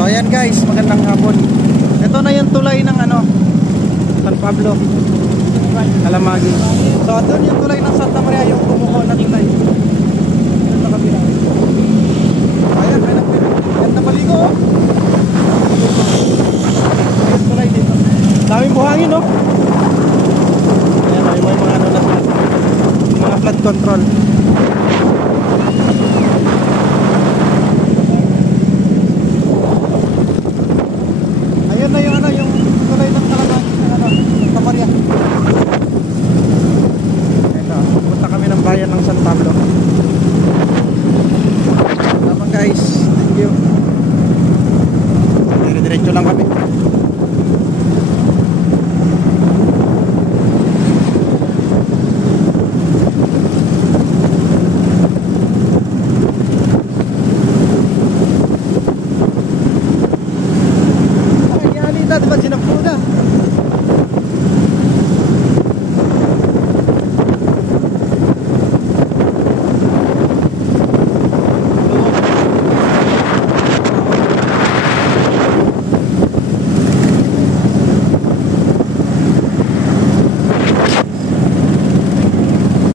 So ayan guys, magandang hapon. Ito na yung tulay ng San Pablo, Alamagi. So doon yung tulay ng Santa Maria, yung bumuko na tulay. Doon sa kabila. Ayan, may nagpapaligo. Yung tulay dito. Daming buhangin, no? Ayan, may mga na mga flood control.